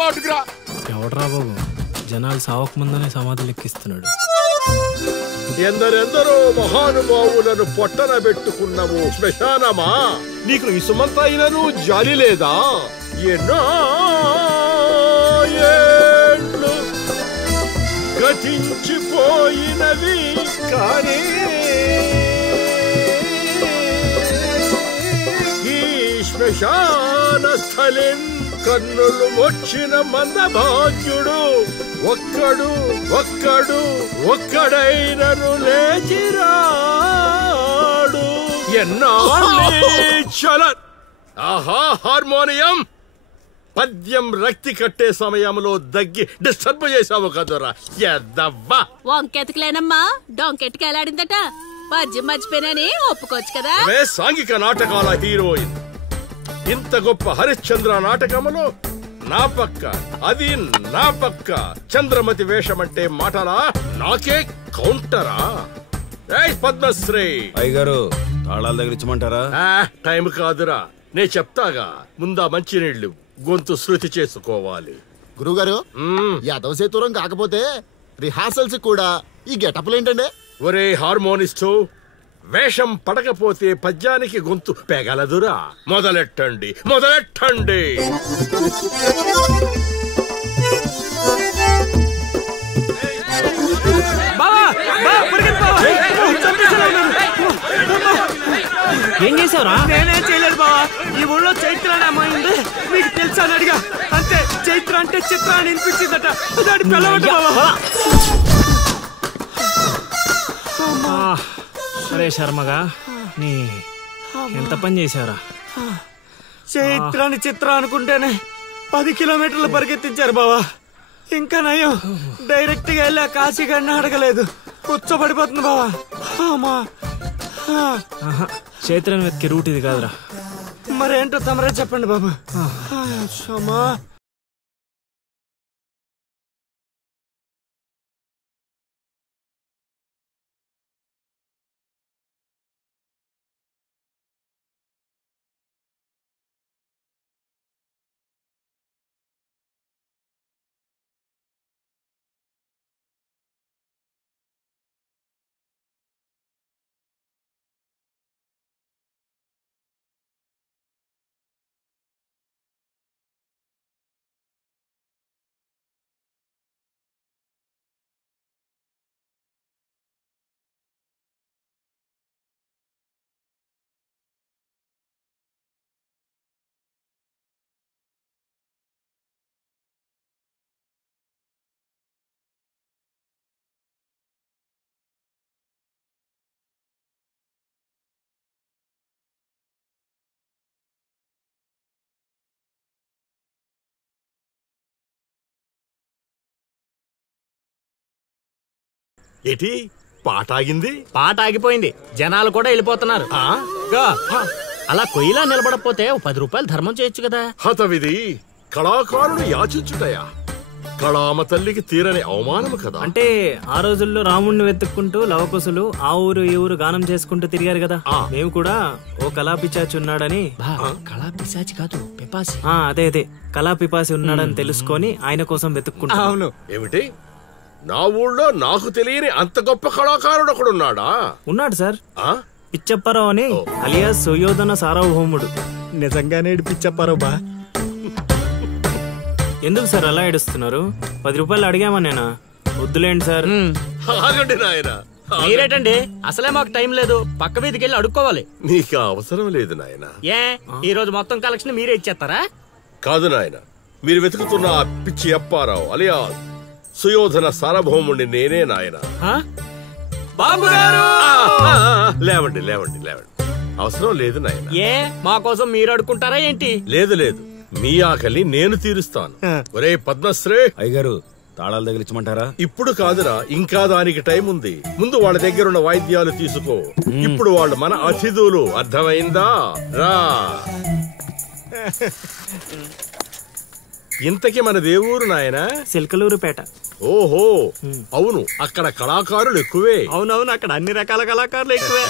పాటుకురా. ఎవడరా బాబు జనాలు సావక ముందనే సమాధులు ఎక్కిస్తున్నాడు. ఎందరెందరో మహానుభావులను పొట్టన పెట్టుకున్నావు శ్మశానమా, నీకు ఇసుమంతైనను జాలి లేదా? ఎన్నో ఏళ్ళు గతించిపోయినవి కానీ ఈ శ్మశాన స్థలిన్ కన్నులు వచ్చిన మందభాగ్యుడు ఒక్కడైనను లేచిరాడు. చల ఆహా హార్మోనియం పద్యం రక్తి కట్టే సమయంలో దగ్గి డిస్టర్బ్ చేసావు కదరా ఎద్దవ్వా. వంకెతకలేనమ్మా డొంకెట్టుకెళ్ళాడిందట. పద్యం మర్చిపోయినని ఒప్పుకోవచ్చు కదా. సాంఘిక నాటకాల హీరోయిన్ ఇంత గొప్ప హరిశ్చంద్ర నాటకములో నా పక్క అది నా పక్క చంద్రమతి వేషమంటే మాటలా, నాకే కౌంటరా? పద్మశ్రీ అయ్యగారు తాళాల దగ్గర ఇచ్చమంటారా? టైం కాదురా, నే చెప్తాగా. ముందా మంచినీళ్లు గొంతు శృతి చేసుకోవాలి. గురువుగారు యాదవ సేతురం కాకపోతే రిహార్సల్స్ కూడా ఈ గెటప్లు ఏంటండి? ఒరే హార్మోనిస్టు, వేషం పడకపోతే పద్యానికి గొంతు పెగలదురా. మొదలెట్టండి. ఏం చేసావురా? నేనేం చేయలేదు బావా. ఈ ఊళ్ళో చైత్ర అనే అమ్మాయి ఉంది, మీకు తెలుసా అని అడిగా. అంతే, చైత్ర అంటే చిత్ర అని వినిపించిందట. దాని పిల్లవట బావా. అరే శర్మగా, నీ ఎంత పని చేశారా? చైత్రాన్ని చిత్ర అనుకుంటేనే 10 కిలోమీటర్లు పరిగెత్తించారు బావా. ఇంకా నయం డైరెక్ట్ గా వెళ్ళా కాశీగాడిని అడగలేదు. కూర్చోబడిపోతుంది బావా. చైత్రని వెతికి రూట్ ఇది కాదురా. మరేంటో తమరే చెప్పండి బాబు. ఏటి పాట ఆగింది? పాట ఆగిపోయింది, జనాలు కూడా వెళ్ళిపోతున్నారు. అలా కొయ్యిలా నిలబడకపోతే 10 రూపాయలు ధర్మం చేయొచ్చు కదా. హతవిధి కళాకారుడు యాచించుటయా? కళామ తల్లికి తీరని అవమానం కదా. అంటే ఆ రోజుల్లో రాముణ్ణి వెతుక్కుంటూ లవకుశులు ఆ ఊరు ఈ ఊరు గానం చేసుకుంటూ తిరిగారు కదా. మేము కూడా ఓ కళాపిశాచి ఉన్నాడని. కళాపిశాచి కాదు, పిపాసి. అదే కళాపిపాసి ఉన్నాడని తెలుసుకొని ఆయన కోసం వెతుక్కుంటా. అవును. ఏమిటి, నా ఊళ్ళో నాకు తెలియని అంత గొప్ప కళాకారుడు ఒకడున్నాడా? ఉన్నాడు సార్, పిచ్చప్పారావు అని అలియాస్ సుయోధన సార్వభౌముడు. నిజంగానే పిచ్చప్పారావు బా. ఎందుకు సార్ అలా ఏడుస్తున్నారు? 10 రూపాయలు అడిగామా నేనా? వద్దులేండి సార్. ఆగండి నాయనా. మీరేటండి, అసలే మాకు టైం లేదు, పక్క వీధికి వెళ్ళి అడుక్కోవాలి. నీకు అవసరం లేదు నాయనా. ఈ రోజు మొత్తం కలెక్షన్ మీరే ఇచ్చేస్తారా? కాదు నాయన, మీరు వెతుకుతున్న ఆ పిచ్చి అప్పారావు అలియాస్ సుయోధన సార్వభౌముడిని నేనే నాయన. బాబు గారు, లేవండి. అవసరం లేదు నాయన. మా కోసం మీరు అడుకుంటారా ఏంటి? లేదు, మీ ఆకలి నేను తీరుస్తాను. ఒరే పద్మశ్రీ, అయ్యగారు తాళాల దగ్గర ఇచ్చమంటారా? ఇప్పుడు కాదురా, ఇంకా దానికి టైం ఉంది. ముందు వాళ్ళ దగ్గరున్న వాయిద్యాలు తీసుకో. ఇప్పుడు వాళ్ళు మన అతిథులు, అర్థమైందా? రా. ఇంతకీ మన దేవురు నాయనా? సిల్కలూరుపేట. ఓహో, అవును, అక్కడ కళాకారులు ఎక్కువే. అవునవును, అక్కడ అన్ని రకాల కళాకారులు ఎక్కువే.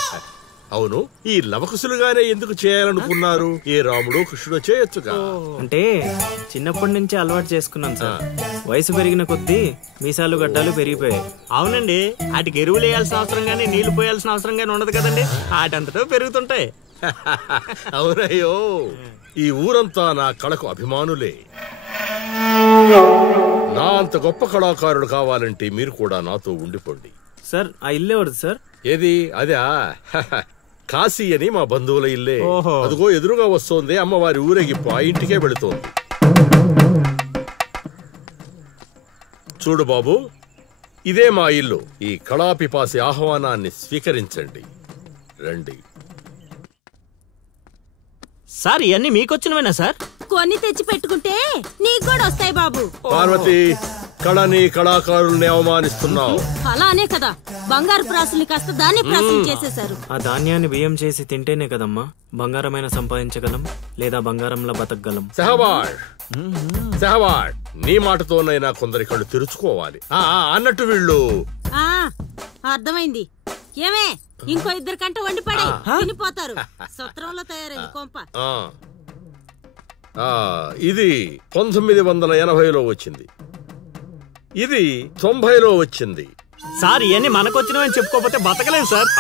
అవును, ఈ లవకుశులుగానే ఎందుకు చేయాలనుకున్నారు? ఏ రాముడు కృష్ణుడు చేయొచ్చుగా. అంటే చిన్నప్పటి నుంచి అలవాటు చేసుకున్నాను సార్. వయసు పెరిగిన కొద్దీ మీసాలు గడ్డాలు పెరిగిపోయాయి. అవునండి, వాటికి ఎరువులు వేయాల్సిన అవసరం గానీ నీళ్లు పోయాల్సిన అవసరం గానీ ఉండదు కదండి, వాటంతటో పెరుగుతుంటాయి. అవునయ్యో, ఈ ఊరంతా నా కళకు అభిమానులే. నా అంత గొప్ప కళాకారుడు కావాలంటే మీరు కూడా నాతో ఉండిపోండి. సార్ ఆ ఇల్లు ఎవరిది సార్? ఏది అదా? కాశీ అని మా బంధువుల ఇల్లే. అదిగో ఎదురుగా వస్తోంది అమ్మవారి ఊరేగింపు, ఆ ఇంటికే వెళుతోంది. చూడు బాబు, ఇదే మా ఇల్లు. ఈ కళాపిపాసి ఆహ్వానాన్ని స్వీకరించండి. రండి సార్. ఇవన్నీ మీకొచ్చినవేనా సార్? కొన్ని తెచ్చి పెట్టుకుంటే నీకు కూడా వస్తాయి బాబు. పార్వతి, కళని కళాకారుల్ని అవమానిస్తున్నావు. అలానే కదా బంగారు ప్రాసుల్ని కాస్త దాన్ని ప్రాసులు చేసేశారు. ఆ ధాన్యాన్ని బియ్యం చేసి తింటేనే కదమ్మా బంగారమైన సంపాదించగలం, లేదా బంగారంలో బతకగలం. సెహవాడ్, సెహవాడ్, నీ మాటతోనైనా కొందరి కళ్ళు తెరుచుకోవాలి. అన్నట్టు వీళ్ళు అర్థమైంది. ఏమే, ఇంకో 2 కంట వండి పడే తినిపోతారు. సత్రంలో తయారైంది కొంప. ఇది 1980లో వచ్చింది, ఇది 90లో వచ్చింది. సార్ ఇవన్నీ మనకొచ్చినవని చెప్పుకోకపోతే బతకలేదు సార్.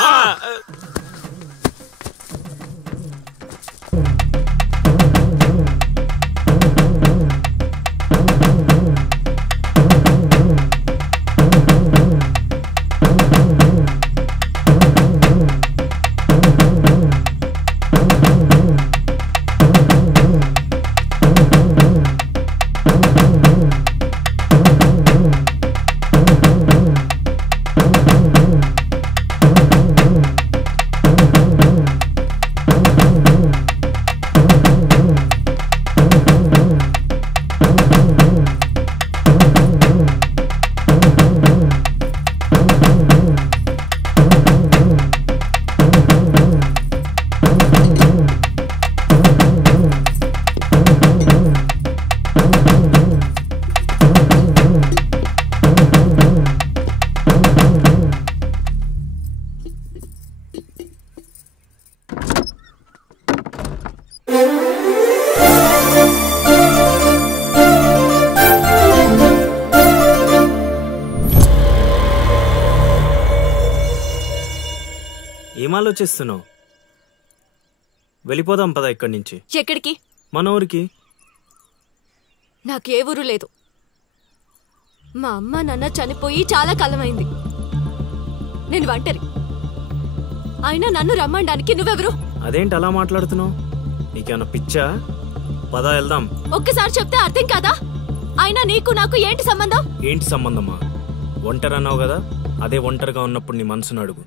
ఏం ఆలోచిస్తున్నావు? వెళ్ళిపోదాం పద ఇక్కడి నుంచి. ఎక్కడికి? మన ఊరికి. నాకే ఊరు లేదు. మా అమ్మ నాన్న చనిపోయి చాలా కాలమైంది. నేను ఒంటరి. అయినా నన్ను రమ్మడానికి నువ్వెవరు? అదేంటి అలా మాట్లాడుతున్నావు? నీకేమన్నా పిచ్చా? పద వెళ్దాం. ఒక్కసారి చెప్తే అర్థం కాదా? అయినా నీకు నాకు ఏంటి సంబంధం? ఏంటి సంబంధమా? ఒంటరి అన్నావు కదా, అదే ఒంటరిగా ఉన్నప్పుడు నీ మనసును అడుగు.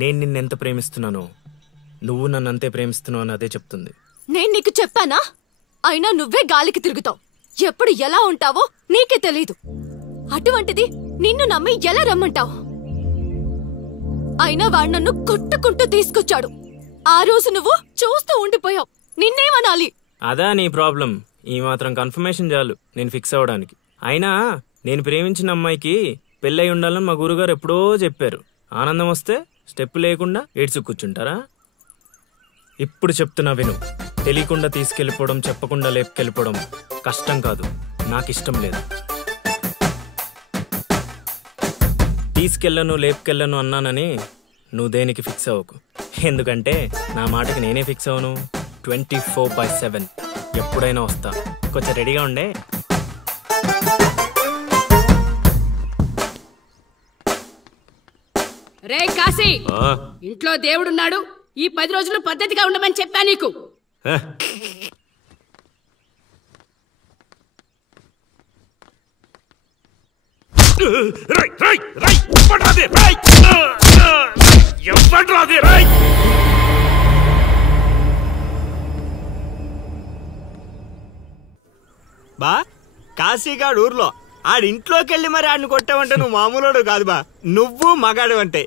నేను నిన్నెంత ప్రేమిస్తున్నానో నువ్వు నన్ను అంతే ప్రేమిస్తున్నావు అని అదే చెప్తుంది. నేను నీకు చెప్పానా? అయినా నువ్వే గాలికి తిరుగుతావు. ఎప్పుడు ఎలా ఉంటావో నీకే తెలీదు. అటువంటిది నిన్ను నమ్మి ఎలా రమ్మంటావు? అయినా వాడు నన్ను కొట్టుకుంటూ తీసుకొచ్చాడు. ఆ రోజు నువ్వు చూస్తూ ఉండిపోయావు. నిన్నేమనాలి? అదా నీ ప్రాబ్లం? ఈ మాత్రం కన్ఫర్మేషన్ చాలు నేను ఫిక్స్ అవ్వడానికి. అయినా నేను ప్రేమించిన అమ్మాయికి పెళ్ళై ఉండాలని మా గురుగారు ఎప్పుడో చెప్పారు. ఆనందం వస్తే స్టెప్ లేకుండా ఏడ్చు కూర్చుంటారా? ఇప్పుడు చెప్తున్నా విను. తెలియకుండా తీసుకెళ్ళిపోవడం, చెప్పకుండా లేపుకెళ్ళిపోవడం కష్టం కాదు, నాకిష్టం లేదు. తీసుకెళ్ళను లేపుకెళ్ళను అన్నానని నువ్వు దేనికి ఫిక్స్ అవ్వకు. ఎందుకంటే నా మాటకి నేనే ఫిక్స్ అవను. 24/7 ఎప్పుడైనా వస్తా. కొంచెం రెడీగా ఉండే. రే కాశీ, ఇంట్లో దేవుడున్నాడు. ఈ 10 రోజులు పద్ధతిగా ఉండమని చెప్పా నీకు. బా, కాశీగాడు ఊర్లో ఆడింట్లోకి వెళ్ళి మరి ఆడిని కొట్టావంటే నువ్వు మామూలుడు కాదు బా. నువ్వు మగాడు అంటే